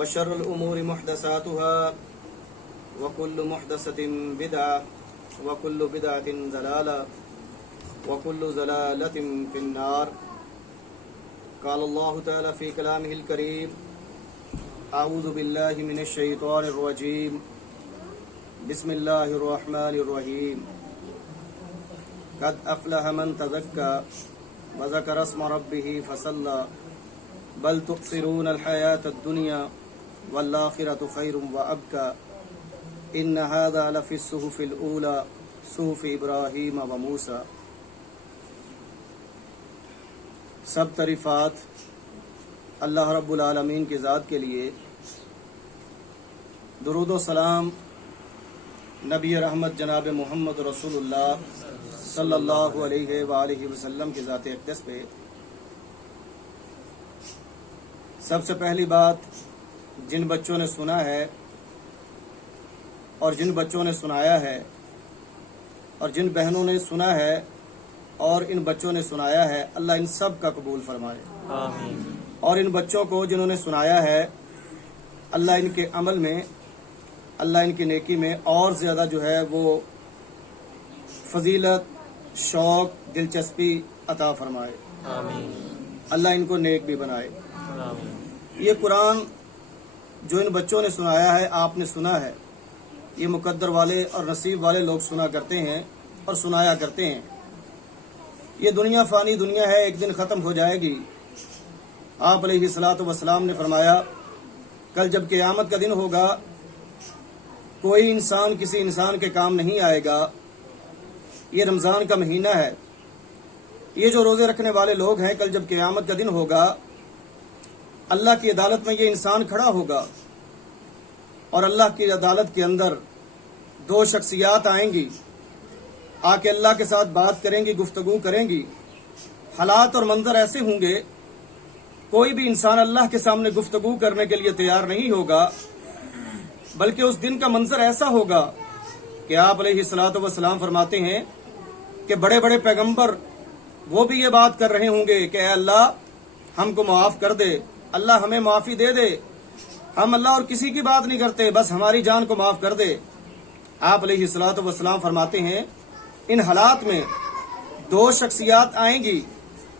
وشر الأمور محدثاتها وكل محدثة بدعة وكل بدعة ضلالة وكل ضلالة في النار. قال الله تعالى في كلامه الكريم: أعوذ بالله من الشيطان الرجيم. بسم الله الرحمن الرحيم. قد أفلح من تزكى وذكر اسم ربه فصلى بل تؤثرون الحياة الدنيا والآخرة خير وأبقى إن هذا لفي الصحف الأولى صحف إبراہیم و موسیٰ. سب تعریفات اللہ رب العالمین کی ذات کے لیے. درود و سلام نبی رحمت جناب محمد رسول اللہ صلی اللہ علیہ وآلہ وسلم کی ذات اقدس پہ. سب سے پہلی بات، جن بچوں نے سنا ہے اور جن بچوں نے سنایا ہے اور جن بہنوں نے سنا ہے اور ان بچوں نے سنایا ہے، اللہ ان سب کا قبول فرمائے. آمین. اور ان بچوں کو جنہوں نے سنایا ہے، اللہ ان کے عمل میں، اللہ ان کی نیکی میں اور زیادہ جو ہے وہ فضیلت، شوق، دلچسپی عطا فرمائے. آمین. اللہ ان کو نیک بھی بنائے. آمین. یہ قرآن جو ان بچوں نے سنایا ہے، آپ نے سنا ہے، یہ مقدر والے اور نصیب والے لوگ سنا کرتے ہیں اور سنایا کرتے ہیں. یہ دنیا فانی دنیا ہے، ایک دن ختم ہو جائے گی. آپ علیہ الصلوۃ والسلام نے فرمایا، کل جب قیامت کا دن ہوگا کوئی انسان کسی انسان کے کام نہیں آئے گا. یہ رمضان کا مہینہ ہے. یہ جو روزے رکھنے والے لوگ ہیں، کل جب قیامت کا دن ہوگا اللہ کی عدالت میں یہ انسان کھڑا ہوگا اور اللہ کی عدالت کے اندر دو شخصیات آئیں گی، آ کے اللہ کے ساتھ بات کریں گی، گفتگو کریں گی. حالات اور منظر ایسے ہوں گے، کوئی بھی انسان اللہ کے سامنے گفتگو کرنے کے لیے تیار نہیں ہوگا، بلکہ اس دن کا منظر ایسا ہوگا کہ آپ علیہ الصلوۃ والسلام فرماتے ہیں کہ بڑے بڑے پیغمبر وہ بھی یہ بات کر رہے ہوں گے کہ اے اللہ ہم کو معاف کر دے، اللہ ہمیں معافی دے دے، ہم اللہ اور کسی کی بات نہیں کرتے، بس ہماری جان کو معاف کر دے. آپ علیہ الصلوۃ والسلام فرماتے ہیں ان حالات میں دو شخصیات آئیں گی،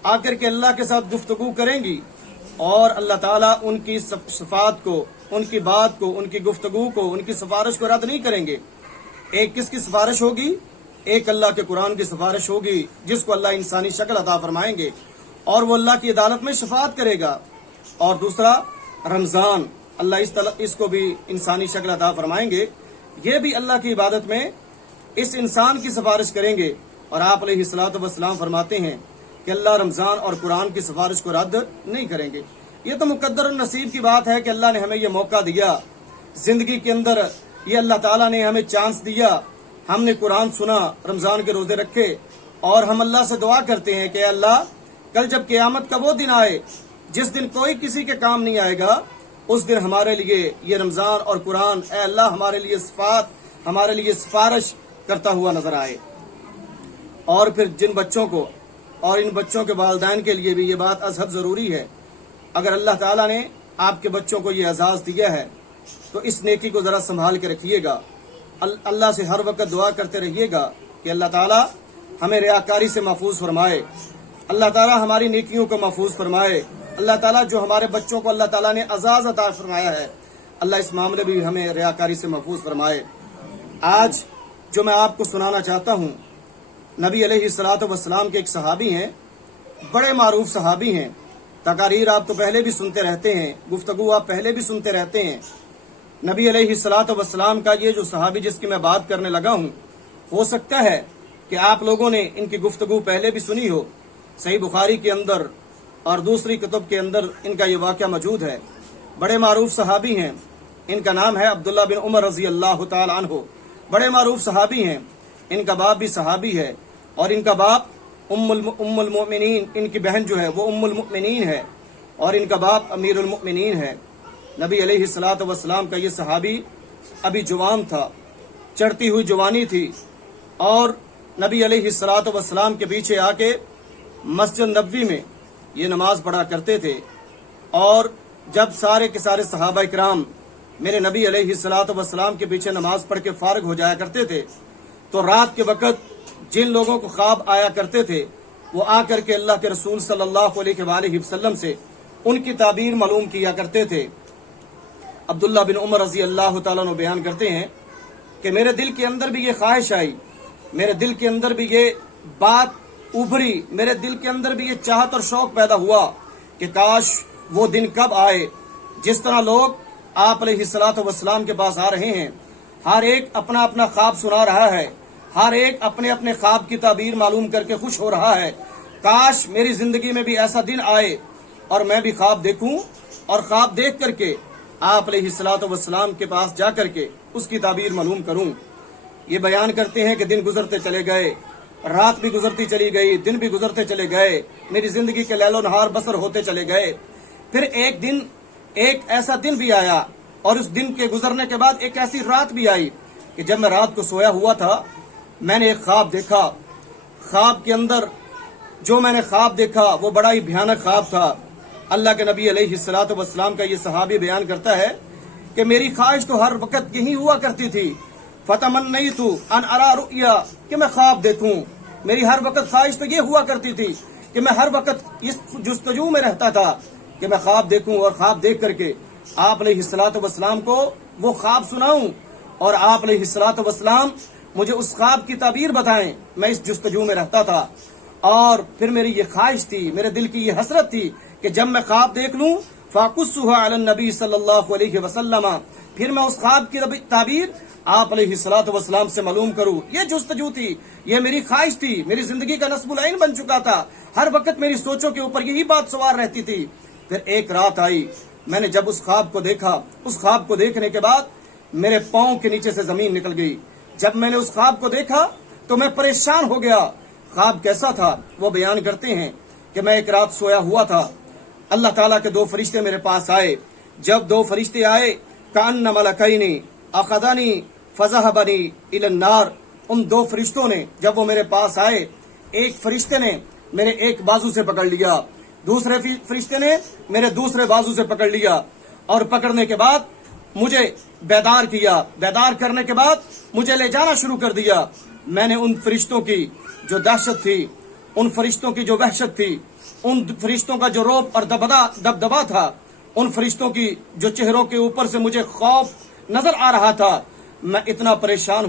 آ کر کے اللہ کے ساتھ گفتگو کریں گی اور اللہ تعالیٰ ان کی صفات کو، ان کی بات کو، ان کی گفتگو کو، ان کی سفارش کو رد نہیں کریں گے. ایک کس کی سفارش ہوگی؟ ایک اللہ کے قرآن کی سفارش ہوگی جس کو اللہ انسانی شکل عطا فرمائیں گے اور وہ اللہ کی عدالت میں شفاعت کرے گا. اور دوسرا رمضان، اللہ اس کو بھی انسانی شکل عطا فرمائیں گے، یہ بھی اللہ کی عبادت میں اس انسان کی سفارش کریں گے. اور آپ علیہ الصلوۃ والسلام فرماتے ہیں کہ اللہ رمضان اور قرآن کی سفارش کو رد نہیں کریں گے. یہ تو مقدر اور نصیب کی بات ہے کہ اللہ نے ہمیں یہ موقع دیا زندگی کے اندر، یہ اللہ تعالیٰ نے ہمیں چانس دیا، ہم نے قرآن سنا، رمضان کے روزے رکھے اور ہم اللہ سے دعا کرتے ہیں کہ اے اللہ کل جب قیامت کا وہ دن آئے جس دن کوئی کسی کے کام نہیں آئے گا، اس دن ہمارے لیے یہ رمضان اور قرآن اے اللہ ہمارے لیے صفات، ہمارے لیے سفارش کرتا ہوا نظر آئے. اور پھر جن بچوں کو اور ان بچوں کے والدین کے لیے بھی یہ بات ازحد ضروری ہے. اگر اللہ تعالیٰ نے آپ کے بچوں کو یہ اعزاز دیا ہے تو اس نیکی کو ذرا سنبھال کے رکھیے گا. اللہ سے ہر وقت دعا کرتے رہیے گا کہ اللہ تعالیٰ ہمیں ریاکاری سے محفوظ فرمائے، اللہ تعالیٰ ہماری نیکیوں کو محفوظ فرمائے. اللہ تعالیٰ جو ہمارے بچوں کو اللہ تعالیٰ نے اعزاز عطا فرمایا ہے، اللہ اس معاملے بھی ہمیں ریاکاری سے محفوظ فرمائے. آج جو میں آپ کو سنانا چاہتا ہوں، نبی علیہ الصلوۃ والسلام کے ایک صحابی ہیں، بڑے معروف صحابی ہیں. تقاریر آپ تو پہلے بھی سنتے رہتے ہیں، گفتگو آپ پہلے بھی سنتے رہتے ہیں. نبی علیہ الصلوۃ والسلام کا یہ جو صحابی جس کی میں بات کرنے لگا ہوں، ہو سکتا ہے کہ آپ لوگوں نے ان کی گفتگو پہلے بھی سنی ہو. صحیح بخاری کے اندر اور دوسری کتب کے اندر ان کا یہ واقعہ موجود ہے. بڑے معروف صحابی ہیں، ان کا نام ہے عبداللہ بن عمر رضی اللہ تعالی عنہ. بڑے معروف صحابی ہیں، ان کا باپ بھی صحابی ہے اور ان کا باپ ام المؤمنین، ان کی بہن جو ہے وہ ام المؤمنین ہے اور ان کا باپ امیر المؤمنین ہے. نبی علیہ الصلوۃ والسلام کا یہ صحابی ابھی جوان تھا، چڑھتی ہوئی جوانی تھی اور نبی علیہ الصلوۃ والسلام کے پیچھے آ کے مسجد نبوی میں یہ نماز پڑھا کرتے تھے اور جب سارے کے سارے صحابہ کرام میرے نبی علیہ الصلوۃ والسلام کے پیچھے نماز پڑھ کے فارغ ہو جایا کرتے تھے تو رات کے وقت جن لوگوں کو خواب آیا کرتے تھے وہ آ کر کے اللہ کے رسول صلی اللہ علیہ وآلہ وسلم سے ان کی تعبیر معلوم کیا کرتے تھے۔ عبداللہ بن عمر رضی اللہ تعالیٰ عنہ بیان کرتے ہیں کہ میرے دل کے اندر بھی یہ خواہش آئی، میرے دل کے اندر بھی یہ بات ابھری، میرے دل کے اندر بھی یہ چاہت اور شوق پیدا ہوا کہ کاش وہ دن کب آئے جس طرح لوگ آپ علیہ الصلوۃ والسلام کے پاس آ رہے ہیں، ہر ایک اپنا اپنا خواب سنا رہا ہے، ہر ایک اپنے اپنے خواب کی تعبیر معلوم کر کے خوش ہو رہا ہے۔ کاش میری زندگی میں بھی ایسا دن آئے اور میں بھی خواب دیکھوں اور خواب دیکھ کر کے آپ علیہ الصلوۃ والسلام کے پاس جا کر کے اس کی تعبیر معلوم کروں۔ یہ بیان کرتے ہیں کہ دن گزرتے چلے گئے، رات بھی گزرتی چلی گئی، دن بھی گزرتے چلے گئے، میری زندگی کے لیل و نہار بسر ہوتے چلے گئے۔ پھر ایک ایسا دن بھی آیا اور اس دن کے گزرنے کے بعد ایک ایسی رات بھی آئی کہ جب میں رات کو سویا ہوا تھا میں نے ایک خواب دیکھا۔ خواب کے اندر جو میں نے خواب دیکھا وہ بڑا ہی بھیانک خواب تھا۔ اللہ کے نبی علیہ الصلوۃ والسلام کا یہ صحابی بیان کرتا ہے کہ میری خواہش تو ہر وقت یہی ہوا کرتی تھی، فتمنیت ان ارى رؤیا، کہ میں خواب دیکھوں۔ میری ہر وقت خواہش تو یہ ہوا کرتی تھی کہ میں ہر وقت اس جستجو میں رہتا تھا کہ میں خواب دیکھوں اور خواب دیکھ کر کے آپ علیہ الصلوۃ والسلام کو وہ خواب سناؤں اور آپ علیہ الصلوۃ والسلام مجھے اس خواب کی تعبیر بتائیں۔ میں اس جستجو میں رہتا تھا اور پھر میری یہ خواہش تھی، میرے دل کی یہ حسرت تھی کہ جب میں خواب دیکھ لوں فاقصها علی النبی صلی اللہ علیہ وسلم، پھر میں اس خواب کی تعبیر آپ علیہ الصلوۃ والسلام سے معلوم کروں۔ یہ جستجو تھی، یہ میری خواہش تھی، میری زندگی کا نصب العین بن چکا تھا، ہر وقت میری سوچوں کے اوپر یہی بات سوار رہتی تھی۔ پھر ایک رات آئی، میں نے جب اس خواب کو دیکھا، اس خواب کو دیکھنے کے بعد میرے پاؤں کے نیچے سے زمین نکل گئی۔ جب میں نے اس خواب کو دیکھا تو میں پریشان ہو گیا۔ خواب کیسا تھا وہ بیان کرتے ہیں کہ میں ایک رات سویا ہوا تھا، اللہ تعالیٰ کے دو فرشتے میرے پاس آئے۔ جب دو فرشتے آئے کأن ملکین اخذنی فذهبنی الی النار، ان دو فرشتوں نے جب وہ میرے پاس آئے، ایک فرشتے نے میرے ایک بازو سے پکڑ لیا، دوسرے فرشتے نے میرے دوسرے بازو سے پکڑ لیا اور پکڑنے کے بعد مجھے بیدار کیا۔ بیدار کرنے کے بعد مجھے لے جانا شروع کر دیا۔ میں نے ان فرشتوں کی جو دہشت تھی، ان فرشتوں کی جو وحشت تھی، ان فرشتوں کا جو روب اور دبدبا تھا، ان فرشتوں کی جو چہروں کے اوپر سے مجھے خوف نظر آ رہا تھا، میں اتنا پریشان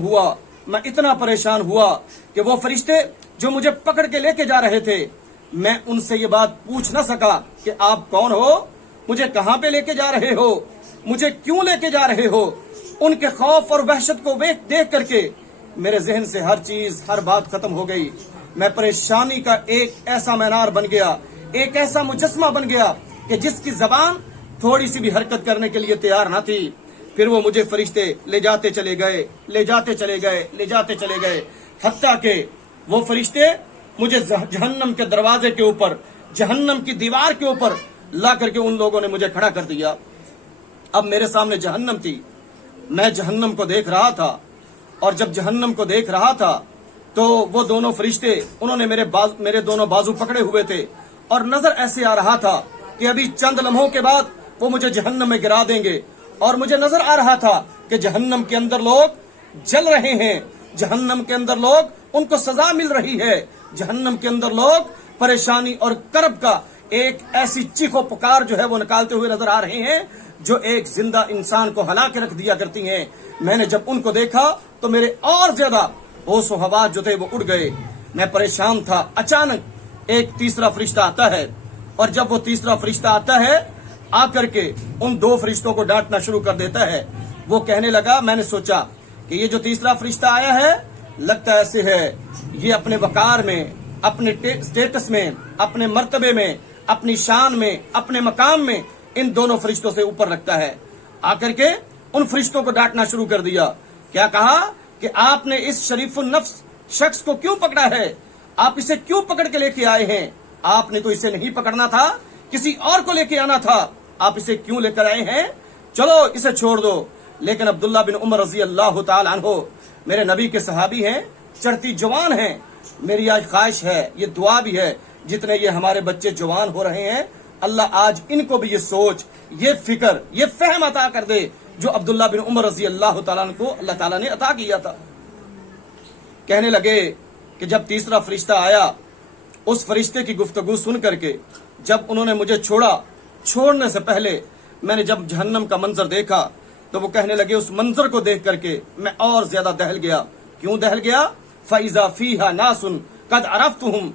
ہوا کہ وہ فرشتے جو مجھے پکڑ کے لے کے جا رہے تھے، میں ان سے یہ بات پوچھ نہ سکا کہ آپ کون ہو، مجھے کہاں پہ لے کے جا رہے ہو، مجھے کیوں لے کے جا رہے ہو۔ ان کے خوف اور وحشت کو دیکھ کر کے میرے ذہن سے ہر چیز، ہر بات ختم ہو گئی۔ میں پریشانی کا ایک ایسا مینار بن گیا، ایک ایسا مجسمہ بن گیا کہ جس کی زبان تھوڑی سی بھی حرکت کرنے کے لیے تیار نہ تھی۔ پھر وہ مجھے فرشتے لے جاتے چلے گئے، حتیٰ کہ وہ فرشتے مجھے جہنم کے دروازے کے اوپر، جہنم کی دیوار کے اوپر لا کر کے ان لوگوں نے مجھے کھڑا کر دیا۔ اب میرے سامنے جہنم تھی، میں جہنم کو دیکھ رہا تھا، اور جب جہنم کو دیکھ رہا تھا تو وہ دونوں فرشتے انہوں نے میرے دونوں بازو پکڑے ہوئے تھے اور نظر ایسے آ رہا تھا کہ ابھی چند لمحوں کے بعد وہ مجھے جہنم میں گرا دیں گے، اور مجھے نظر آ رہا تھا کہ جہنم کے اندر لوگ جل رہے ہیں، جہنم کے اندر لوگ ان کو سزا مل رہی ہے، جہنم کے اندر لوگ پریشانی اور کرب کا ایک ایسی چیخ و پکار جو ہے وہ نکالتے ہوئے نظر آ رہے ہیں جو ایک زندہ انسان کو ہلا کے رکھ دیا کرتی ہیں۔ میں نے جب ان کو دیکھا تو میرے اور زیادہ ہوش و حواس جو تھے وہ اڑ گئے، میں پریشان تھا۔ اچانک ایک تیسرا فرشتہ آتا ہے، اور جب وہ تیسرا فرشتہ آتا ہے آ کر کے ان دو فرشتوں کو ڈانٹنا شروع کر دیتا ہے۔ وہ کہنے لگا، میں نے سوچا کہ یہ جو تیسرا فرشتہ آیا ہے لگتا ایسے ہے یہ اپنے وقار میں، اپنے سٹیٹس میں، اپنے مرتبے میں، اپنی شان میں، اپنے مقام میں ان دونوں فرشتوں سے اوپر رکھتا ہے۔ آ کر کے ان فرشتوں کو ڈانٹنا شروع کر دیا۔ کیا کہا کہ آپ نے اس شریف النفس شخص کو کیوں پکڑا ہے، آپ اسے کیوں پکڑ کے لے کے آئے ہیں، آپ نے تو اسے نہیں پکڑنا تھا، کسی اور کو لے کے آنا تھا، آپ اسے کیوں لے کر آئے ہیں، چلو اسے چھوڑ دو۔ لیکن عبداللہ بن عمر رضی اللہ تعالی عنہ میرے نبی کے صحابی ہیں، چڑھتی جوان ہیں، میری آج خواہش ہے، یہ دعا بھی ہے، جتنے یہ ہمارے بچے جوان ہو رہے ہیں اللہ آج ان کو بھی یہ سوچ یہ فکر، یہ فہم عطا کر دے جو عبداللہ بن عمر رضی اللہ تعالیٰ عنہ کو اللہ تعالیٰ نے عطا کیا تھا۔ کہنے لگے کہ جب تیسرا فرشتہ آیا، اس فرشتے کی گفتگو سن کر کے جب انہوں نے مجھے چھوڑا، چھوڑنے سے پہلے میں نے جب جہنم کا منظر دیکھا تو وہ کہنے لگے اس منظر کو دیکھ کر کے میں اور زیادہ دہل گیا۔ کیوں دہل گیا؟ فَإِذَا فِيهَا نَاسٌ قَدْ عَرَفْتُهُمْ،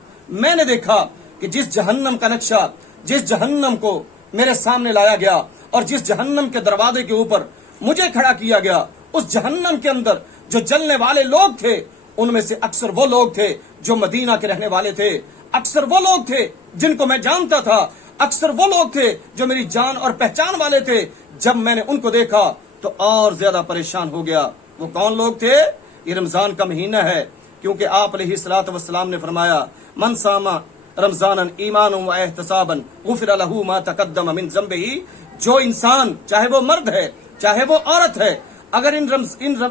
میں نے دیکھا کہ جس جہنم کا نقشہ، جس جہنم کو میرے سامنے لایا گیا اور جس جہنم کے دروازے کے اوپر مجھے کھڑا کیا گیا، اس جہنم کے اندر جو جلنے والے لوگ تھے ان میں سے اکثر وہ لوگ تھے جو مدینہ کے رہنے والے تھے، اکثر وہ لوگ تھے جن کو میں جانتا تھا، اکثر وہ لوگ تھے جو میری جان اور پہچان والے تھے۔ جب میں نے ان کو دیکھا تو اور زیادہ پریشان ہو گیا۔ وہ کون لوگ تھے؟ یہ رمضان کا مہینہ ہے، کیونکہ آپ علیہ الصلوۃ والسلام نے فرمایا من صام رمضانا ایمانا و احتسابا غفر له ما تقدم من ذنبه، جو انسان چاہے وہ مرد ہے چاہے وہ عورت ہے، اگر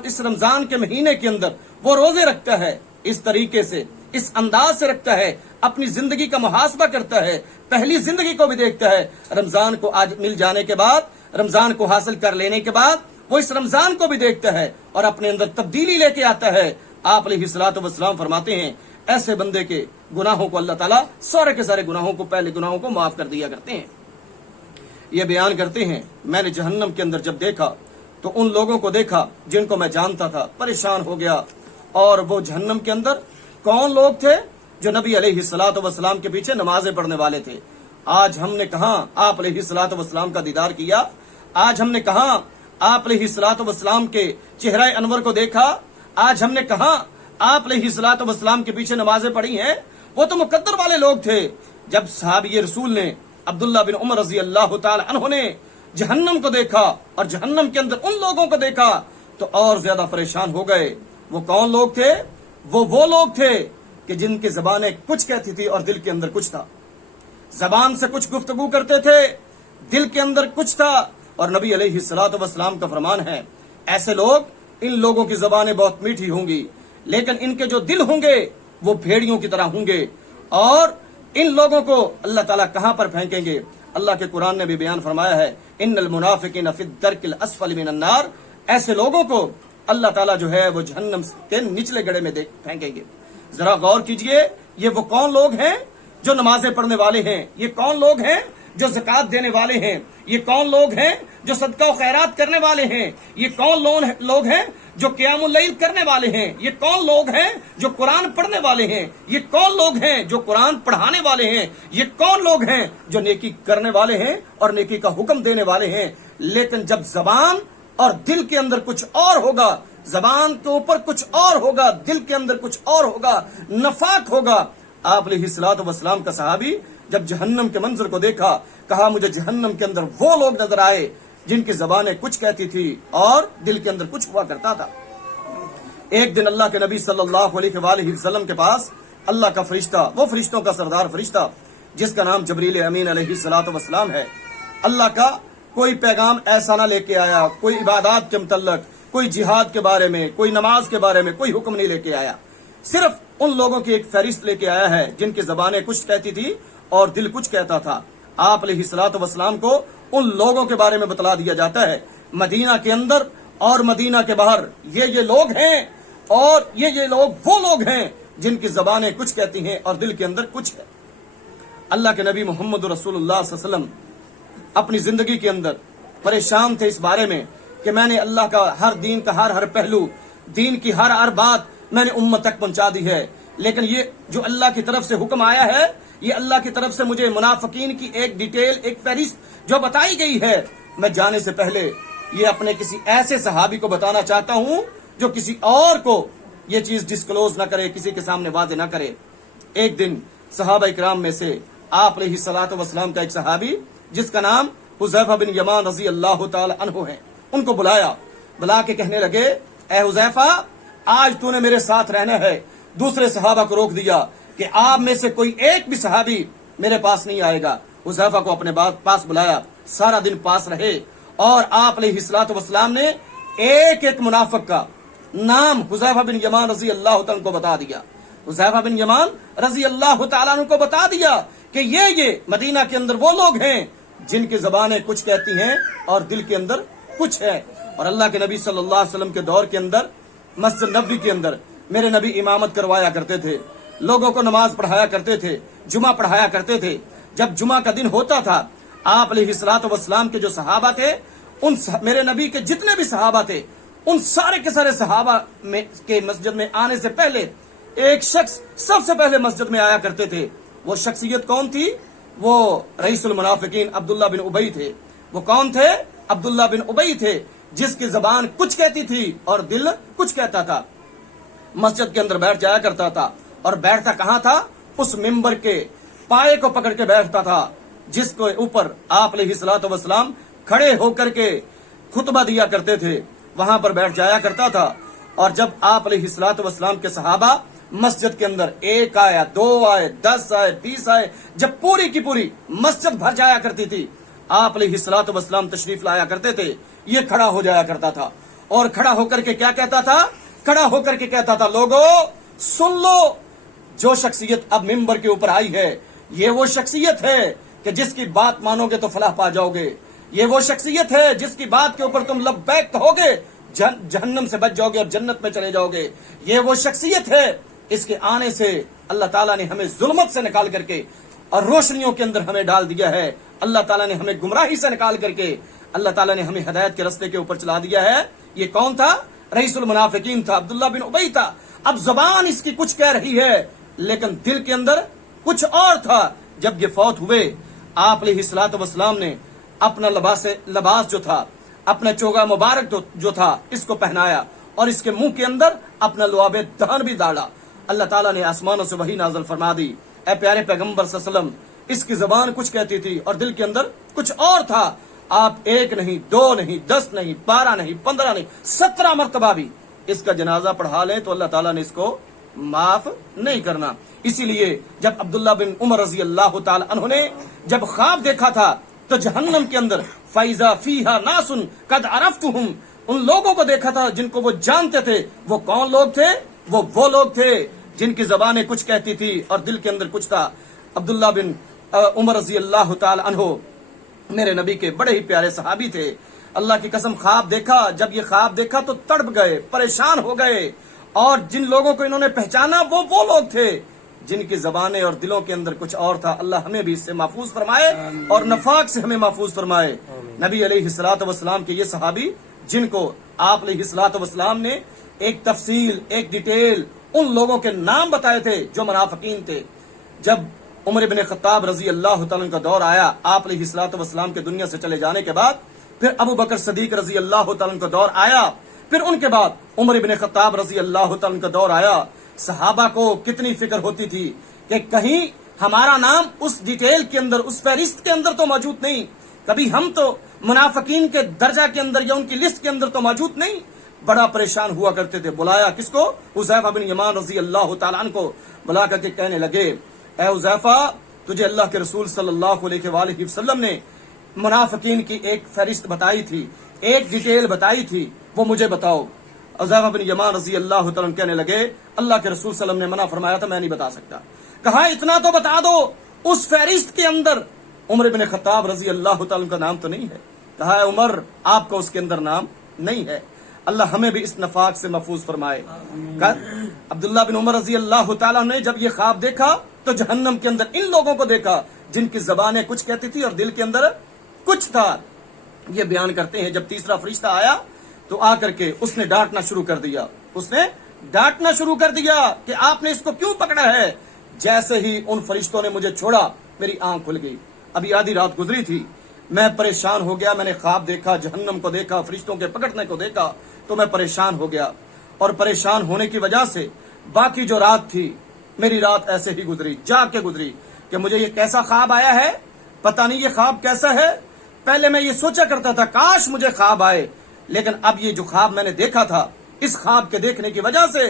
اس رمضان کے مہینے کے اندر وہ روزے رکھتا ہے، اس طریقے سے، اس انداز سے رکھتا ہے، اپنی زندگی کا محاسبہ کرتا ہے، پہلی زندگی کو بھی دیکھتا ہے، رمضان کو آج مل جانے کے بعد، رمضان کو حاصل کر لینے کے بعد وہ اس رمضان کو بھی دیکھتا ہے اور اپنے اندر تبدیلی لے کے آتا ہے۔ آپ علیہ الصلوۃ والسلام فرماتے ہیں ایسے بندے کے گناہوں کو اللہ تعالیٰ سارے کے سارے گناہوں کو، پہلے گناہوں کو معاف کر دیا کرتے ہیں۔ یہ بیان کرتے ہیں میں نے جہنم کے اندر جب دیکھا تو ان لوگوں کو دیکھا جن کو میں جانتا تھا، پریشان ہو گیا۔ اور وہ جہنم کے اندر کون لوگ تھے؟ جو نبی علیہ الصلوۃ والسلام کے پیچھے نمازیں پڑھنے والے تھے۔ آج ہم نے کہاں آپ علیہ الصلوۃ والسلام کا دیدار کیا؟ آج ہم نے کہاں آپ علیہ الصلوۃ والسلام کے چہرہ انور کو دیکھا؟ آج ہم نے کہاں آپ علیہ الصلوۃ والسلام کے پیچھے نمازیں پڑھی ہیں؟ وہ تو مقدر والے لوگ تھے۔ جب صحابی رسول نے عبداللہ بن عمر رضی اللہ تعالی عنہ نے جہنم کو دیکھا اور جہنم کے اندر ان لوگوں کو دیکھا تو اور زیادہ پریشان ہو گئے۔ وہ کون لوگ تھے؟ وہ لوگ تھے کہ جن کی زبانیں کچھ کہتی تھی اور دل کے اندر کچھ تھا، زبان سے کچھ گفتگو کرتے تھے، دل کے اندر کچھ تھا۔ اور نبی علیہ الصلوۃ والسلام کا فرمان ہے ایسے لوگ، ان لوگوں کی زبانیں بہت میٹھی ہوں گی لیکن ان کے جو دل ہوں گے وہ بھیڑیوں کی طرح ہوں گے، اور ان لوگوں کو اللہ تعالیٰ کہاں پر پھینکیں گے؟ اللہ کے قرآن نے بھی بیان فرمایا ہے ان المنافقین فی الدرک الاسفل من النار، ایسے لوگوں کو اللہ تعالیٰ جو ہے وہ جہنم کے نچلے گڑھے میں پھینکیں گے۔ ذرا غور کیجئے، یہ وہ کون لوگ ہیں جو نمازیں پڑھنے والے ہیں؟ یہ کون لوگ ہیں جو زکوٰۃ دینے والے ہیں؟ یہ کون لوگ ہیں جو صدقہ و خیرات کرنے والے ہیں؟ یہ کون لوگ ہیں جو قیام اللیل کرنے والے ہیں؟ یہ کون لوگ ہیں جو قرآن پڑھنے والے ہیں؟ یہ کون لوگ ہیں جو قرآن پڑھانے والے ہیں؟ یہ کون لوگ ہیں جو نیکی کرنے والے ہیں اور نیکی کا حکم دینے والے ہیں؟ لیکن جب زبان اور دل کے اندر کچھ اور ہوگا، زبان کے اوپر کچھ اور ہوگا، دل کے اندر کچھ اور ہوگا، نفاق ہوگا۔ آپ علیہ الصلوۃ والسلام کا صحابی جب جہنم کے منظر کو دیکھا، کہا مجھے جہنم کے اندر وہ لوگ نظر آئے جن کی زبانیں کچھ کہتی تھی اور دل کے اندر کچھ ہوا کرتا تھا۔ ایک دن اللہ کے نبی صلی اللہ علیہ وآلہ وسلم کے پاس اللہ کا فرشتہ، وہ فرشتوں کا سردار فرشتہ جس کا نام جبریل امین علیہ الصلوۃ والسلام ہے، اللہ کا کوئی پیغام ایسا نہ لے کے آیا، کوئی عبادات کے متعلق، کوئی جہاد کے بارے میں، کوئی نماز کے بارے میں کوئی حکم نہیں لے کے آیا، صرف ان لوگوں کی ایک فہرست لے کے آیا ہے جن کی زبانیں کچھ کہتی تھی اور دل کچھ کہتا تھا۔ آپ علیہ الصلوۃ والسلام کو ان لوگوں کے بارے میں بتلا دیا جاتا ہے مدینہ کے اندر اور مدینہ کے باہر یہ لوگ ہیں، اور یہ لوگ وہ لوگ ہیں جن کی زبانیں کچھ کہتی ہیں اور دل کے اندر کچھ ہے۔ اللہ کے نبی محمد رسول اللہ صلی اللہ علیہ وسلم اپنی زندگی کے اندر پریشان تھے اس بارے میں کہ میں نے اللہ کا ہر دین کا ہر پہلو، دین کی ہر بات میں نے امت تک پہنچا دی ہے، لیکن یہ جو اللہ کی طرف سے حکم آیا ہے، یہ اللہ کی طرف سے مجھے منافقین کی ایک ڈیٹیل، ایک فہرست جو بتائی گئی ہے، میں جانے سے پہلے یہ اپنے کسی ایسے صحابی کو بتانا چاہتا ہوں جو کسی اور کو یہ چیز ڈسکلوز نہ کرے، کسی کے سامنے واضح نہ کرے۔ ایک دن صحابہ اکرام میں سے آپ علیہ الصلوۃ والسلام کا ایک صحابی جس کا نام حذیفہ بن یمان رضی اللہ تعالی عنہ ہے، ان کو بلا کے کہنے لگے اے حذیفہ، آج تو نے میرے ساتھ رہنا ہے۔ دوسرے صحابہ کو روک دیا کہ آپ میں سے کوئی ایک بھی صحابی میرے پاس نہیں آئے گا۔ حذیفہ کو اپنے پاس بلایا، سارا دن پاس رہے، اور آپ علیہ الصلوۃ والسلام نے ایک منافق کا نام حذیفہ بن یمان رضی اللہ تعالیٰ کو بتا دیا۔ حذیفہ بن یمان رضی اللہ تعالیٰ کو بتا دیا کہ یہ مدینہ کے اندر وہ لوگ ہیں جن کی زبانیں کچھ کہتی ہیں اور دل کے اندر کچھ ہے. اور اللہ کے نبی صلی اللہ علیہ وسلم کے دور کے اندر مسجد نبوی کے اندر میرے نبی امامت کروایا کرتے تھے, لوگوں کو نماز پڑھایا کرتے تھے, جمعہ پڑھایا کرتے تھے. جب جمعہ کا دن ہوتا تھا, آپ علیہ الصلوۃ والسلام کے جو صحابہ تھے, میرے نبی کے جتنے بھی صحابہ تھے, ان سارے کے سارے صحابہ کے مسجد میں آنے سے پہلے ایک شخص سب سے پہلے مسجد میں آیا کرتے تھے. وہ شخصیت کون تھی؟ وہ رئیس المنافقین عبداللہ بن ابی تھے. وہ کون تھے؟ عبداللہ بن ابی تھے, جس کی زبان کچھ کہتی تھی اور دل کچھ کہتا تھا. مسجد کے اندر بیٹھ جایا کرتا تھا, اور بیٹھتا کہاں تھا؟ اس ممبر کے پائے کو پکڑ کے بیٹھتا تھا, جس کے اوپر آپ علیہ الصلوۃ والسلام کھڑے ہو کر کے خطبہ دیا کرتے تھے. وہاں پر بیٹھ جایا کرتا تھا. اور جب آپ علیہ الصلوۃ والسلام کے صحابہ مسجد کے اندر 1 آیا, 2 آئے, 10 آئے, 20 آئے, جب پوری کی پوری مسجد بھر جایا کرتی تھی, آپ علیہ الصلوۃ والسلام تشریف لایا کرتے تھے. یہ کھڑا ہو جایا کرتا تھا, اور کھڑا ہو کر کے کیا کہتا تھا؟ کھڑا ہو کر کے کہتا تھا, لوگو سن لو, جو شخصیت اب ممبر کے اوپر آئی ہے, یہ وہ شخصیت ہے کہ جس کی بات مانو گے تو فلاح پا جاؤ گے. یہ وہ شخصیت ہے جس کی بات کے اوپر تم لبیک کہو گے, جہنم سے بچ جاؤ گے اور جنت میں چلے جاؤ گے. یہ وہ شخصیت ہے, اس کے آنے سے اللہ تعالیٰ نے ہمیں ظلمت سے نکال کر کے اور روشنیوں کے اندر ہمیں ڈال دیا ہے. اللہ تعالیٰ نے ہمیں گمراہی سے نکال کر کے اللہ تعالیٰ نے ہمیں ہدایت کے رستے کے اوپر چلا دیا ہے. یہ کون تھا؟ رئیس المنافقین تھا, عبداللہ بن ابی تھا. اب زبان اس کی کچھ کہہ رہی ہے, لیکن دل کے اندر کچھ اور تھا. جب یہ فوت ہوئے, آپ علیہ الصلوۃ والسلام نے اپنا لباس جو تھا, اپنا چوگا مبارک جو تھا, اس کو پہنایا, اور اس کے منہ کے اندر اپنا لعاب دہن بھی ڈالا. اللہ تعالیٰ نے آسمانوں سے وحی نازل فرما دی, اے پیارے پیغمبر صلی اللہ علیہ وسلم, اس کی زبان کچھ کہتی تھی اور دل کے اندر کچھ اور تھا. آپ 1 نہیں, 2 نہیں, 10 نہیں, 12 نہیں, 15 نہیں, 17 مرتبہ بھی اس کا جنازہ پڑھا لیں تو اللہ تعالیٰ نے اس کو معاف نہیں کرنا. اسی لیے جب عبداللہ بن عمر رضی اللہ تعالی عنہ نے جب خواب دیکھا تھا تو جہنم کے اندر فَإِذَا فِيهَا نَاسٌ قَدْ عَرَفْتُهُمْ, ان لوگوں کو دیکھا تھا جن کو وہ جانتے تھے. وہ کون لوگ تھے؟ وہ لوگ تھے جن کی زبانیں کچھ کہتی تھی اور دل کے اندر کچھ تھا. عبداللہ بن عمر رضی اللہ تعالی عنہ میرے نبی کے بڑے ہی پیارے صحابی تھے. اللہ کی قسم خواب دیکھا, جب یہ خواب دیکھا تو تڑپ گئے, پریشان ہو گئے. اور جن لوگوں کو انہوں نے پہچانا وہ لوگ تھے جن کی زبانیں اور دلوں کے اندر کچھ اور تھا. اللہ ہمیں بھی اس سے محفوظ فرمائے اور نفاق سے ہمیں محفوظ فرمائے. نبی علیہ الصلوۃ والسلام کے یہ صحابی جن کو آپ علیہ الصلوۃ والسلام نے ایک تفصیل, ایک ڈیٹیل ان لوگوں کے نام بتائے تھے جو منافقین تھے. جب عمر بن خطاب رضی اللہ تعالیٰ کا دور آیا, آپ علیہ الصلوۃ والسلام کے دنیا سے چلے جانے کے بعد, پھر ابو بکر صدیق رضی اللہ تعالیٰ کا دور آیا, پھر ان کے بعد عمر بن خطاب رضی اللہ تعالیٰ کا دور آیا. صحابہ کو کتنی فکر ہوتی تھی کہ کہیں ہمارا نام اس ڈیٹیل کے اندر, اس فہرست کے اندر تو موجود نہیں, کبھی ہم تو منافقین کے درجہ کے اندر یا ان کی لسٹ کے اندر تو موجود نہیں. بڑا پریشان ہوا کرتے تھے. بلایا کس کو؟ حذیفہ بن یمان رضی اللہ تعالیٰ عنہ کو بلا کر کے کہنے لگے, اے حذیفہ, تجھے اللہ کے رسول صلی اللہ علیہ وآلہ وسلم نے منافقین کی ایک فہرست بتائی تھی, ایک ڈیٹیل بتائی تھی, وہ مجھے بتاؤ. حذیفہ بن یمان رضی اللہ تعالیٰ عنہ کہنے لگے, اللہ کے رسول صلی اللہ علیہ وسلم نے منع فرمایا تھا, میں نہیں بتا سکتا. کہا اتنا تو بتا دو, اس فہرست کے اندر عمر بن خطاب رضی اللہ تعالیٰ کا نام تو نہیں ہے. کہا ہے عمر, آپ کا اس کے اندر نام نہیں ہے. اللہ ہمیں بھی اس نفاق سے محفوظ فرمائے. عبداللہ بن عمر رضی اللہ تعالیٰ نے جب یہ خواب دیکھا تو جہنم کے اندر ان لوگوں کو دیکھا جن کی زبانیں کچھ کہتی تھی اور دل کے اندر کچھ تھا. یہ بیان کرتے ہیں جب تیسرا فرشتہ آیا تو آ کر کے اس نے ڈانٹنا شروع کر دیا, اس نے ڈانٹنا شروع کر دیا کہ آپ نے اس کو کیوں پکڑا ہے. جیسے ہی ان فرشتوں نے مجھے چھوڑا میری آنکھ کھل گئی. ابھی آدھی رات گزری تھی, میں پریشان ہو گیا, میں نے خواب دیکھا, جہنم کو دیکھا, فرشتوں کے پکڑنے کو دیکھا تو میں پریشان ہو گیا, اور پریشان ہونے کی وجہ سے باقی جو رات تھی میری رات ایسے ہی گزری, جاگ کے گزری کہ مجھے یہ کیسا خواب آیا ہے, پتہ نہیں یہ خواب کیسا ہے. پہلے میں یہ سوچا کرتا تھا کاش مجھے خواب آئے, لیکن اب یہ جو خواب میں نے دیکھا تھا, اس خواب کے دیکھنے کی وجہ سے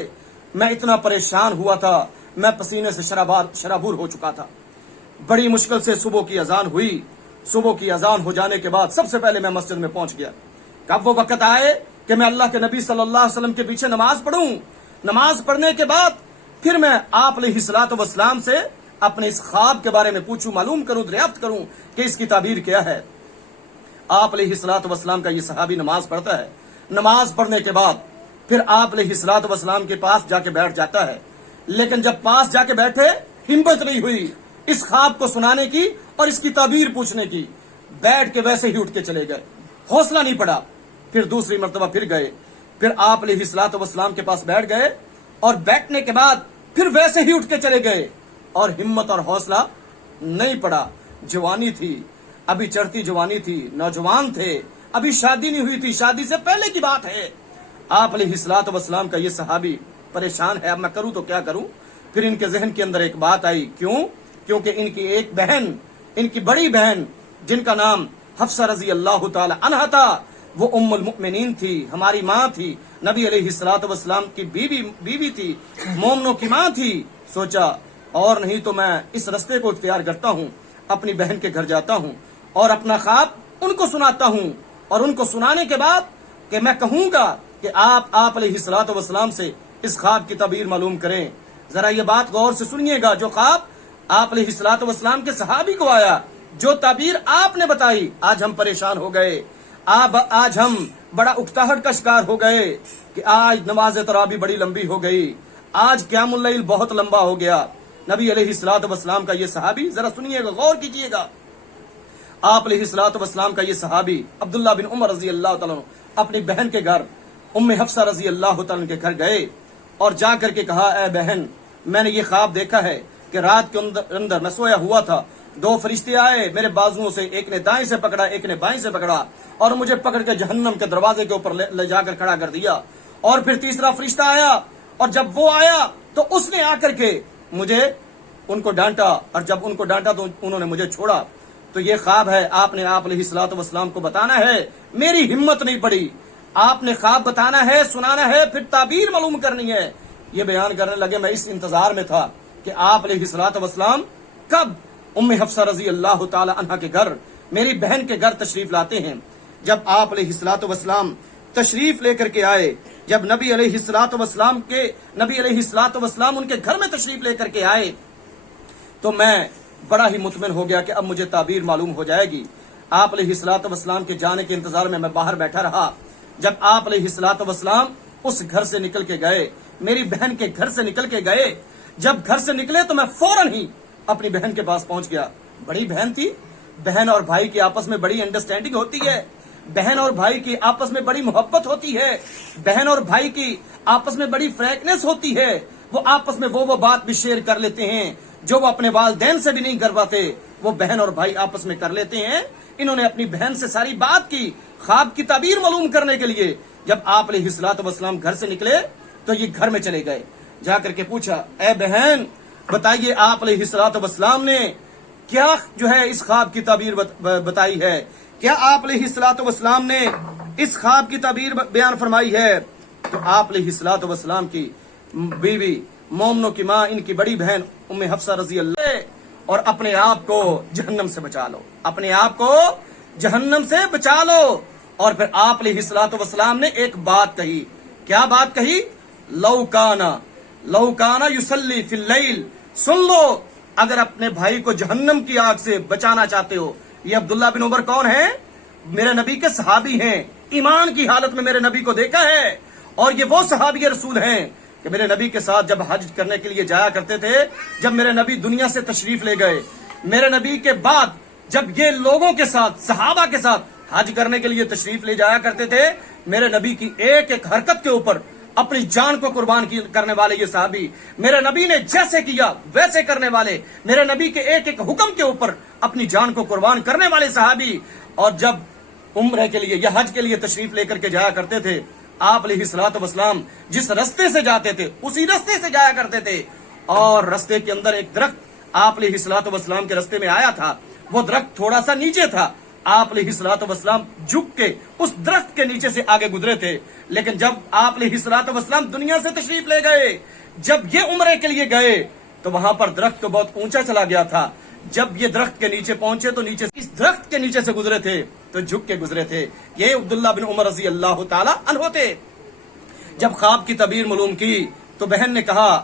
میں اتنا پریشان ہوا تھا, میں پسینے سے شرابور ہو چکا تھا. بڑی مشکل سے صبح کی اذان ہوئی. صبح کی اذان ہو جانے کے بعد سب سے پہلے میں مسجد میں پہنچ گیا. کب وہ وقت آئے کہ میں اللہ کے نبی صلی اللہ علیہ وسلم کے پیچھے نماز پڑھوں. نماز پڑھنے کے بعد پھر میں آپ علیہ الصلوۃ والسلام سے اپنے اس خواب کے بارے میں پوچھوں، معلوم کروں، دریافت کروں کہ اس کی تعبیر کیا ہے۔ آپ علیہ الصلوۃ والسلام کا یہ صحابی نماز پڑھتا ہے، نماز پڑھنے کے بعد پھر آپ علیہ الصلوۃ والسلام کے پاس جا کے بیٹھ جاتا ہے، لیکن جب پاس جا کے بیٹھے ہمت نہیں ہوئی اس خواب کو سنانے کی اور اس کی تعبیر پوچھنے کی، بیٹھ کے ویسے ہی اٹھ کے چلے گئے، حوصلہ نہیں پڑا۔ پھر دوسری مرتبہ پھر گئے، پھر آپ علیہ الصلوۃ والسلام کے پاس بیٹھ گئے اور بیٹھنے کے بعد پھر ویسے ہی اٹھ کے چلے گئے، اور ہمت اور حوصلہ نہیں پڑا۔ جوانی تھی، ابھی چڑھتی جوانی تھی، نوجوان تھے، ابھی شادی نہیں ہوئی تھی، شادی سے پہلے کی بات ہے۔ آپ علیہ الصلوۃ والسلام کا یہ صحابی پریشان ہے، اب میں کروں تو کیا کروں؟ پھر ان کے ذہن کے اندر ایک بات آئی، کیونکہ ان کی ایک بہن، ان کی بڑی بہن جن کا نام حفصہ رضی اللہ تعالی عنہا تھا، وہ ام المؤمنین تھی، ہماری ماں تھی، نبی علیہ الصلوۃ والسلام کی بیوی تھی، مومنوں کی ماں تھی۔ سوچا اور نہیں تو میں اس رستے کو اختیار کرتا ہوں، اپنی بہن کے گھر جاتا ہوں اور اپنا خواب ان کو سناتا ہوں، اور ان کو سنانے کے بعد کہ میں کہوں گا کہ آپ علیہ الصلوۃ والسلام سے اس خواب کی تعبیر معلوم کریں۔ ذرا یہ بات غور سے سنیے گا، جو خواب آپ علیہ الصلوۃ والسلام کے صحابی کو آیا، جو تعبیر آپ نے بتائی، آج ہم پریشان ہو گئے، آج ہم بڑا اکتاہٹ کا شکار ہو گئے کہ آج نماز تراویح بڑی لمبی ہو گئی، آج قیام اللیل بہت لمبا ہو گیا۔ نبی علیہ الصلوۃ والسلام کا یہ صحابی، ذرا سنیے گا، غور کیجیے گا، آپ علیہ الصلوۃ والسلام کا یہ صحابی عبداللہ بن عمر رضی اللہ تعالیٰ اپنی بہن کے گھر ام حفصہ رضی اللہ تعالیٰ کے گھر گئے اور جا کر کے کہا، اے بہن، میں نے یہ خواب دیکھا ہے کہ رات کے اندر میں سویا ہوا تھا، دو فرشتے آئے میرے بازوؤں سے، ایک نے دائیں سے پکڑا، ایک نے بائیں سے پکڑا، اور مجھے پکڑ کے جہنم کے دروازے کے اوپر لے جا کر کھڑا کر دیا، اور پھر تیسرا فرشتہ آیا، اور جب وہ آیا تو اس نے آ کر کے مجھے ان کو ڈانٹا، اور جب ان کو ڈانٹا تو انہوں نے مجھے چھوڑا۔ تو یہ خواب ہے، آپ نے آپ علیہ الصلوۃ والسلام کو بتانا ہے، میری ہمت نہیں پڑی، آپ نے خواب بتانا ہے، سنانا ہے، پھر تعبیر معلوم کرنی ہے۔ یہ بیان کرنے لگے، میں اس انتظار میں تھا کہ آپ علیہ الصلوۃ والسلام کب ام حفصہ رضی اللہ تعالی عنہا کے گھر، میری بہن کے گھر تشریف لاتے ہیں۔ جب آپ علیہ الصلوۃ والسلام تشریف لے کر کے آئے، جب نبی علیہ الصلوۃ والسلام ان کے گھر میں تشریف لے کر کے آئے، تو میں بڑا ہی مطمئن ہو گیا کہ اب مجھے تعبیر معلوم ہو جائے گی۔ آپ علیہ الصلوۃ والسلام کے جانے کے انتظار میں باہر بیٹھا رہا۔ جب آپ علیہ الصلوۃ والسلام اس گھر سے نکل کے گئے، میری بہن کے گھر سے نکل کے گئے، جب گھر سے نکلے تو میں فوراً ہی اپنی بہن کے پاس پہنچ گیا۔ بڑی بہن تھی، بہن اور بھائی کی آپس میں بڑی انڈرسٹینڈنگ ہوتی ہے، بہن اور بھائی کی آپس میں بڑی محبت ہوتی ہے، بہن اور بھائی کی آپس میں بڑی فرینکنس ہوتی ہے، وہ آپس میں وہ بات بھی شیئر کر لیتے ہیں جو وہ اپنے والدین سے بھی نہیں کر پاتے، وہ بہن اور بھائی آپس میں کر لیتے ہیں۔ انہوں نے اپنی بہن سے ساری بات کی خواب کی تعبیر معلوم کرنے کے لیے۔ جب آپ علیہ الصلوۃ والسلام گھر سے نکلے تو یہ گھر میں چلے گئے، جا کر کے پوچھا، اے بہن بتائیے آپ علیہ الصلوۃ والسلام نے کیا جو ہے اس خواب کی تعبیر بتائی ہے، کیا آپ علیہ الصلوۃ والسلام نے اس خواب کی تعبیر بیان فرمائی ہے؟ تو آپ علیہ الصلوۃ والسلام کی بیوی، مومنوں کی ماں، ان کی بڑی بہن ام حفصہ رضی اللہ، اور اپنے آپ کو جہنم سے بچا لو، اپنے آپ کو جہنم سے بچا لو۔ اور پھر آپ علیہ الصلوۃ والسلام نے ایک بات کہی، کیا بات کہی؟ لو کانا یصلی فی اللیل، سن لو، اگر اپنے بھائی کو جہنم کی آگ سے بچانا چاہتے ہو۔ یہ عبداللہ بن عمر کون ہیں؟ میرے نبی کے صحابی ہیں، ایمان کی حالت میں میرے نبی کو دیکھا ہے، اور یہ وہ صحابی رسول ہیں کہ میرے نبی کے ساتھ جب حج کرنے کے لیے جایا کرتے تھے، جب میرے نبی دنیا سے تشریف لے گئے، میرے نبی کے بعد جب یہ لوگوں کے ساتھ، صحابہ کے ساتھ حج کرنے کے لیے تشریف لے جایا کرتے تھے، میرے نبی کی ایک ایک حرکت کے اوپر اپنی جان کو قربان کرنے والے یہ صحابی، میرے نبی نے جیسے کیا ویسے کرنے والے، میرے نبی کے ایک ایک حکم کے اوپر اپنی جان کو قربان کرنے والے صحابی۔ اور جب عمرہ کے لیے یا حج کے لیے تشریف لے کر کے جایا کرتے تھے، آپ علیہ الصلوۃ والسلام جس رستے سے جاتے تھے اسی رستے سے جایا کرتے تھے، اور رستے کے اندر ایک درخت آپ علیہ الصلوۃ والسلام کے رستے میں آیا تھا، وہ درخت تھوڑا سا نیچے تھا، آپ علیہ الصلوۃ والسلام جھک کے اس درخت کے نیچے سے آگے گزرے تھے۔ لیکن جب آپ علیہ الصلوۃ والسلام دنیا سے تشریف لے گئے، جب یہ عمرے کے لیے گئے تو وہاں پر درخت تو بہت اونچا چلا گیا تھا، جب یہ درخت کے نیچے پہنچے تو نیچے اس درخت کے نیچے سے گزرے تھے تو جھک کے گزرے تھے۔ یہ عبداللہ بن عمر رضی اللہ تعالی عنہ تھے۔ جب خواب کی تعبیر معلوم کی تو بہن نے کہا،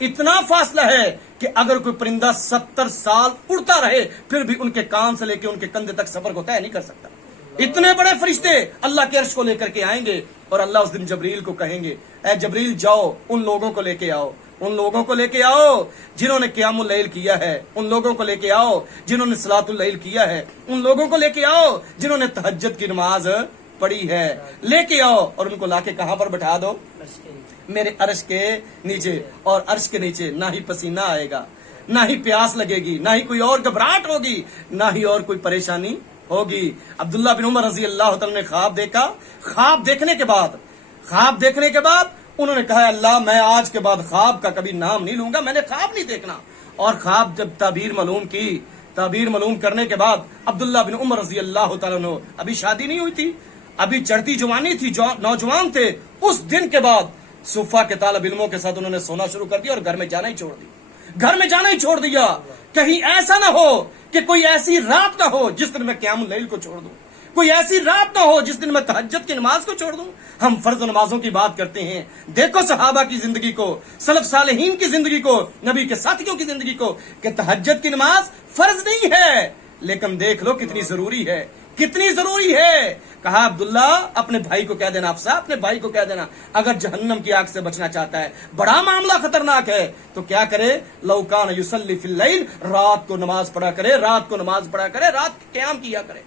اتنا فاصلہ ہے کہ اگر کوئی پرندہ 70 سال اڑتا رہے پھر بھی ان کے کان سے لے کے ان کے کندھے تک سفر کو طے نہیں کر سکتا. اتنے بڑے فرشتے اللہ کے عرش کو لے کر کے آئیں گے اور اللہ اس دن جبریل کو کہیں گے اے جبریل جاؤ ان لوگوں کو لے کے آؤ, ان لوگوں کو لے کے آؤ جنہوں نے قیام اللیل کیا ہے, ان لوگوں کو لے کے آؤ جنہوں نے صلاۃ اللیل کیا ہے, ان لوگوں کو لے کے آؤ جنہوں نے تہجد کی نماز پڑھی ہے, لے کے آؤ اور ان کو لا کے کہاں پر بٹھا دو؟ میرے عرش کے نیچے. اور عرش کے نیچے نہ ہی پسینہ آئے گا, نہ ہی پیاس لگے گی, نہ ہی کوئی اور گھبراہٹ ہوگی, نہ ہی اور کوئی پریشانی ہوگی. عبداللہ بن عمر رضی اللہ تعالی نے خواب دیکھا. خواب دیکھنے کے بعد انہوں نے کہا اللہ میں آج کے بعد خواب کا کبھی نام نہیں لوں گا, میں نے خواب نہیں دیکھنا. اور خواب جب تعبیر معلوم کرنے کے بعد عبداللہ بن عمر رضی اللہ تعالیٰ عنہ ابھی شادی نہیں ہوئی تھی, ابھی چڑھتی جوانی تھی, نوجوان تھے. اس دن کے بعد صفہ کے طالب علموں کے ساتھ انہوں نے سونا شروع کر دیا اور گھر میں جانا ہی چھوڑ دیا. کہیں ایسا نہ ہو کہ کوئی ایسی رات نہ ہو جس دن میں قیام اللیل کو چھوڑ دوں, کوئی ایسی رات نہ ہو جس دن میں تہجد کی نماز کو چھوڑ دوں. ہم فرض نمازوں کی بات کرتے ہیں, دیکھو صحابہ کی زندگی کو, سلف صالحین کی زندگی کو, نبی کے ساتھیوں کی زندگی کو, کہ تہجد کی نماز فرض نہیں ہے لیکن دیکھ لو کتنی ضروری ہے. کہا عبداللہ اپنے بھائی کو کہہ دینا, افسا اپنے بھائی کو کہہ دینا اگر جہنم کی آگ سے بچنا چاہتا ہے, بڑا معاملہ خطرناک ہے, تو کیا کرے؟ لو کان یصلی فی اللیل, رات کو نماز پڑھا کرے, رات قیام کیا کرے.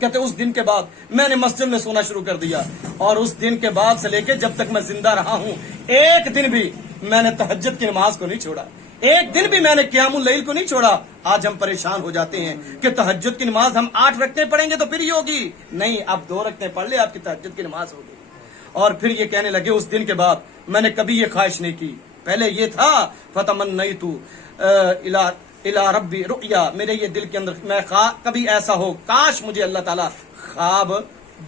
کہتے اس دن کے بعد میں نے مسجد میں سونا شروع کر دیا اور اس دن کے بعد سے لے کے جب تک میں زندہ رہا ہوں ایک دن بھی میں نے تہجد کی نماز کو نہیں چھوڑا, ایک دن بھی میں نے قیام اللیل کو نہیں چھوڑا. آج ہم پریشان ہو جاتے ہیں کہ تہجد کی نماز ہم 8 رکعتیں پڑھیں گے تو پھر ہی ہوگی. نہیں, آپ 2 رکعتیں پڑھ لے, آپ کی تہجد کی نماز ہوگی. اور پھر یہ کہنے لگے اس دن کے بعد میں نے کبھی یہ خواہش نہیں کی. پہلے یہ تھا فتمنیت الی ربی رؤیا, میرے یہ دل کے اندر میں کبھی ایسا ہو کاش مجھے اللہ تعالیٰ خواب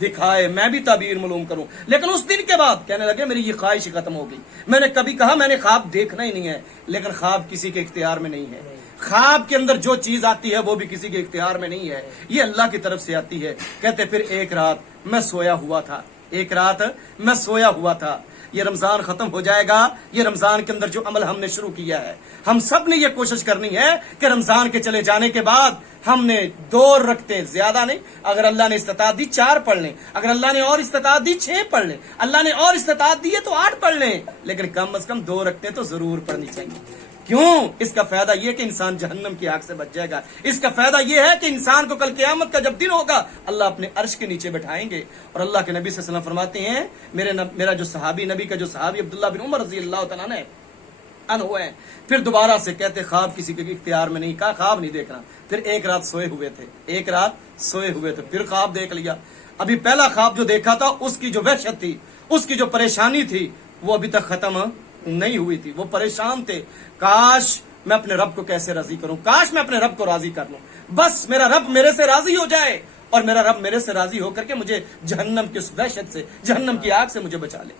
دکھائے, میں بھی تعبیر معلوم کروں. لیکن اس دن کے بعد کہنے لگے میری یہ خواہش ہی ختم ہو گئی. میں نے کبھی کہا میں نے خواب دیکھنا ہی نہیں ہے, لیکن خواب کسی کے اختیار میں نہیں ہے. خواب کے اندر جو چیز آتی ہے وہ بھی کسی کے اختیار میں نہیں ہے, یہ اللہ کی طرف سے آتی ہے. کہتے پھر ایک رات میں سویا ہوا تھا, یہ رمضان ختم ہو جائے گا, یہ رمضان کے اندر جو عمل ہم نے شروع کیا ہے ہم سب نے یہ کوشش کرنی ہے کہ رمضان کے چلے جانے کے بعد ہم نے 2 رکعتیں, زیادہ نہیں, اگر اللہ نے استطاعت دی 4 پڑھ لیں, اگر اللہ نے اور استطاعت دی 6 پڑھ لیں, اللہ نے اور استطاعت دی ہے تو 8 پڑھ لیں, لیکن کم از کم 2 رکعتیں تو ضرور پڑھنی چاہیے. کیوں؟ اس کا فائدہ یہ کہ انسان جہنم کی آگ سے بچ جائے گا. اس کا فائدہ یہ ہے کہ انسان کو کل قیامت کا جب دن ہوگا اللہ اپنے عرش کے نیچے بٹھائیں گے. اور اللہ کے نبی صلی اللہ علیہ وسلم فرماتے ہیں میرا جو صحابی, نبی کا جو صحابی عبداللہ بن عمر رضی اللہ تعالیٰ نے ہوئے ہیں, پھر دوبارہ سے کہتے خواب کسی کے اختیار میں نہیں, کہا خواب نہیں دیکھنا. پھر ایک رات سوئے ہوئے تھے, پھر خواب دیکھ لیا. ابھی پہلا خواب جو دیکھا تھا اس کی جو وحشت تھی, اس کی جو پریشانی تھی وہ ابھی تک ختم نہیں ہوئی تھی. وہ پریشان تھے, کاش میں اپنے رب کو کیسے راضی کروں, کاش میں اپنے رب کو راضی کر لوں, بس میرا رب میرے سے راضی ہو جائے اور میرا رب میرے سے راضی ہو کر کے مجھے جہنم کی اس وحشت سے, جہنم کی آگ سے مجھے بچا لے.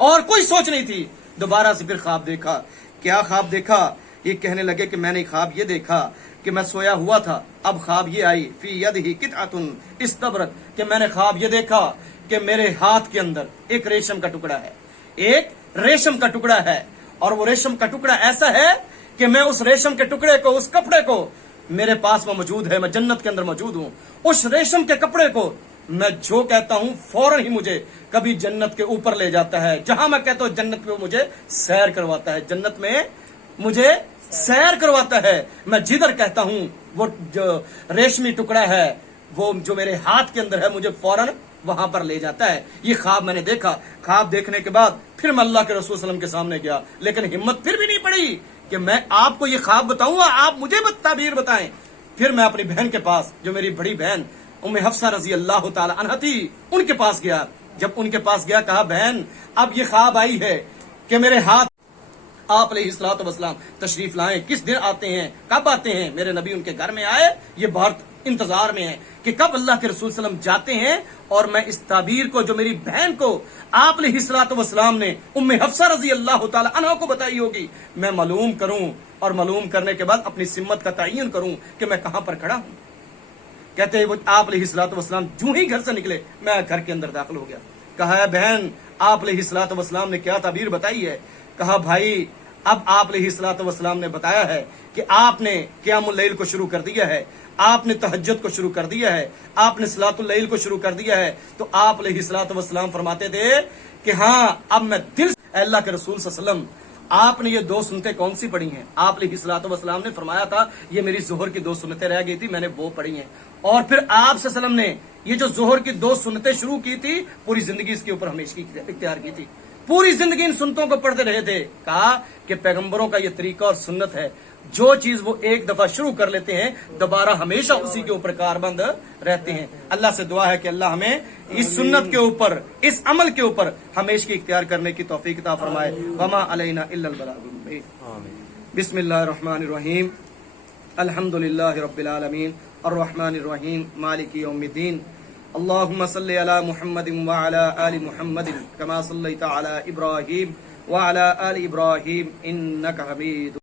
اور کوئی سوچ نہیں تھی. دوبارہ سے پھر خواب دیکھا. کیا خواب دیکھا؟ یہ کہنے لگے کہ میں نے خواب یہ دیکھا کہ میں سویا ہوا تھا. اب خواب یہ آئی فی یدہ قطعۃ استبرق, کہ میں نے خواب یہ دیکھا کہ میرے ہاتھ کے اندر ایک ریشم کا ٹکڑا ہے, ایک ریشم کا ٹکڑا ہے. اور وہ ریشم کا ٹکڑا ایسا ہے کہ میں اس ریشم کے ٹکڑے کو, اس کپڑے کو میرے پاس میں موجود ہے, میں جنت کے اندر موجود ہوں. اس ریشم کے کپڑے کو میں جو کہتا ہوں فوراً ہی مجھے کبھی جنت کے اوپر لے جاتا ہے, جہاں میں کہتا ہوں جنت میں مجھے سیر کرواتا ہے, جنت میں مجھے سیر کرواتا ہے. میں جدھر کہتا ہوں وہ جو ریشمی ٹکڑا ہے وہ جو میرے ہاتھ کے اندر ہے مجھے فوراً وہاں پر لے جاتا ہے. یہ خواب میں نے دیکھا. خواب دیکھنے کے بعد پھر میں اللہ کے رسول صلی اللہ علیہ وسلم کے سامنے گیا, لیکن ہمت پھر بھی نہیں پڑی کہ میں آپ کو یہ خواب بتاؤں گا, آپ مجھے تعبیر بتائیں. پھر میں اپنی بہن کے پاس, جو میری بڑی بہن ام حفصہ رضی اللہ تعالی عنہا تھی, ان کے پاس گیا. جب ان کے پاس گیا کہا بہن اب یہ خواب آئی ہے کہ میرے ہاتھ آپ علیہ الصلوۃ والسلام تشریف لائیں, کس دن آتے ہیں, کب آتے ہیں. میرے نبی ان کے گھر میں آئے, یہ بہت انتظار میں ہے کہ کب اللہ کے رسول صلی اللہ علیہ وسلم جاتے ہیں اور میں اس تعبیر کو جو میری بہن کو آپ علیہ الصلوۃ والسلام نے ام حفصہ رضی اللہ تعالی عنہا کو بتائی ہوگی میں معلوم کروں, اور معلوم کرنے کے بعد اپنی سمت کا تعین کروں کہ میں کہاں پر کھڑا ہوں. کہتے ہیں وہ آپ علیہ الصلوۃ والسلام جو ہی گھر سے نکلے میں گھر کے اندر داخل ہو گیا. کہا ہے بہن آپ علیہ الصلوۃ والسلام نے کیا تعبیر بتائی ہے؟ کہا بھائی اب آپ علیہ السلام نے بتایا ہے کہ آپ نے قیام اللیل کو شروع کر دیا ہے، آپ نے تہجد کو شروع کر دیا ہے، آپ نے صلاۃ اللیل کو شروع کر دیا ہے، تو آپ علیہ السلام فرماتے تھے کہ ہاں اب میں دل سے اے اللہ کے رسول صلی اللہ علیہ وسلم آپ نے یہ 2 سنتیں کون سی پڑھی ہیں؟ آپ علیہ السلام نے فرمایا تھا یہ میری ظہر کی 2 سنتیں رہ گئی تھی، میں نے وہ پڑھی ہیں۔ اور پھر آپ صلی اللہ علیہ وسلم نے یہ جو ظہر کی 2 سنتیں شروع کی تھی، پوری زندگی اس کے اوپر ہمیشہ اختیار کی تھی، پوری زندگی ان سنتوں کو پڑھتے رہے تھے۔ کہا کہ پیغمبروں کا یہ طریقہ اور سنت ہے، جو چیز وہ ایک دفعہ شروع کر لیتے ہیں دوبارہ ہمیشہ اسی کے اوپر کاربند رہتے ہیں۔ اللہ سے دعا ہے کہ اللہ ہمیں اس سنت کے اوپر، اس عمل کے اوپر ہمیشہ اختیار کرنے کی توفیق عطا فرمائے۔ وما علینا الا البلاغ المبین۔ آمین۔ بسم اللہ الرحمن الرحیم، الحمد للہ رب العالمین الرحمن الرحیم مالک یوم الدین، اللہم صلی علی محمد وعلی آل محمد کما صلیت علی ابراہیم وعلی آل ابراہیم انک حمید